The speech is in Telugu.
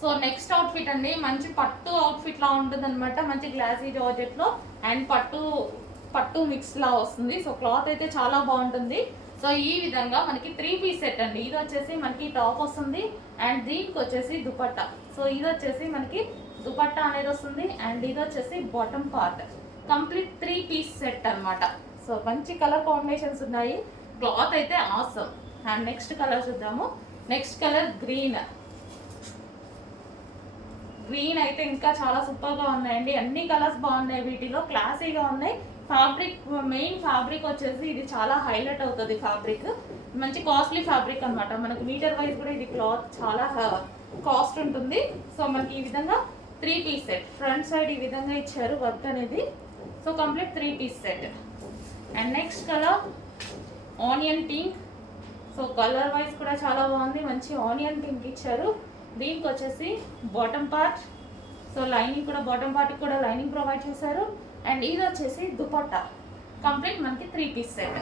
సో నెక్స్ట్ అవుట్ఫిట్ అండి, మంచి పట్టు అవుట్ఫిట్ లా ఉంటుంది అనమాట. మంచి గ్లాసీ జార్జెట్ లో అండ్ పట్టు మిక్స్ లా వస్తుంది. సో క్లాత్ అయితే చాలా బాగుంటుంది. సో ఈ విధంగా మనకి 3 పీస్ సెట్ అండి. ఇది వచ్చేసి మనకి టాప్ వస్తుంది అండ్ దీనికి వచ్చేసి దుపట్టా. సో ఇది వచ్చేసి మనకి దుపట్టా అనేది వస్తుంది అండ్ ఇది వచ్చేసి bottom part. Complete 3 piece set అనమాట. సో మంచి కలర్ కాంబినేషన్స్ ఉన్నాయి. క్లాత్ అయితే ఆసమ్. అండ్ నెక్స్ట్ కలర్ చూద్దాము. నెక్స్ట్ కలర్ గ్రీన్ అయితే ఇంకా చాలా సూపర్గా ఉన్నాయండి. అన్ని కలర్స్ బాగున్నాయి, వీటిలో క్లాసీగా ఉన్నాయి. ఫ్యాబ్రిక్, మెయిన్ ఫ్యాబ్రిక్ వచ్చేసి ఇది చాలా హైలైట్ అవుతుంది. ఫ్యాబ్రిక్ మంచి కాస్ట్లీ ఫ్యాబ్రిక్ అనమాట. మనకు మీటర్ వైజ్ కూడా ఇది క్లాత్ చాలా కాస్ట్ ఉంటుంది. సో మనకి ఈ విధంగా 3 పీస్ సెట్, ఫ్రంట్ సైడ్ ఈ విధంగా ఇచ్చారు వర్క్ అనేది. So complete 3 piece set. And next colour onion pink. So colour wise కూడా చాలా బాగుంది, మంచి ఆనియన్ పింక్ ఇచ్చారు. దీనికి వచ్చేసి బాటమ్ పార్ట్. సో లైనింగ్ కూడా, బాటమ్ పార్ట్ కూడా లైనింగ్ ప్రొవైడ్ చేశారు. అండ్ ఇది వచ్చేసి దుపట్టా. కంప్లీట్ మనకి 3 పీస్ సెట్.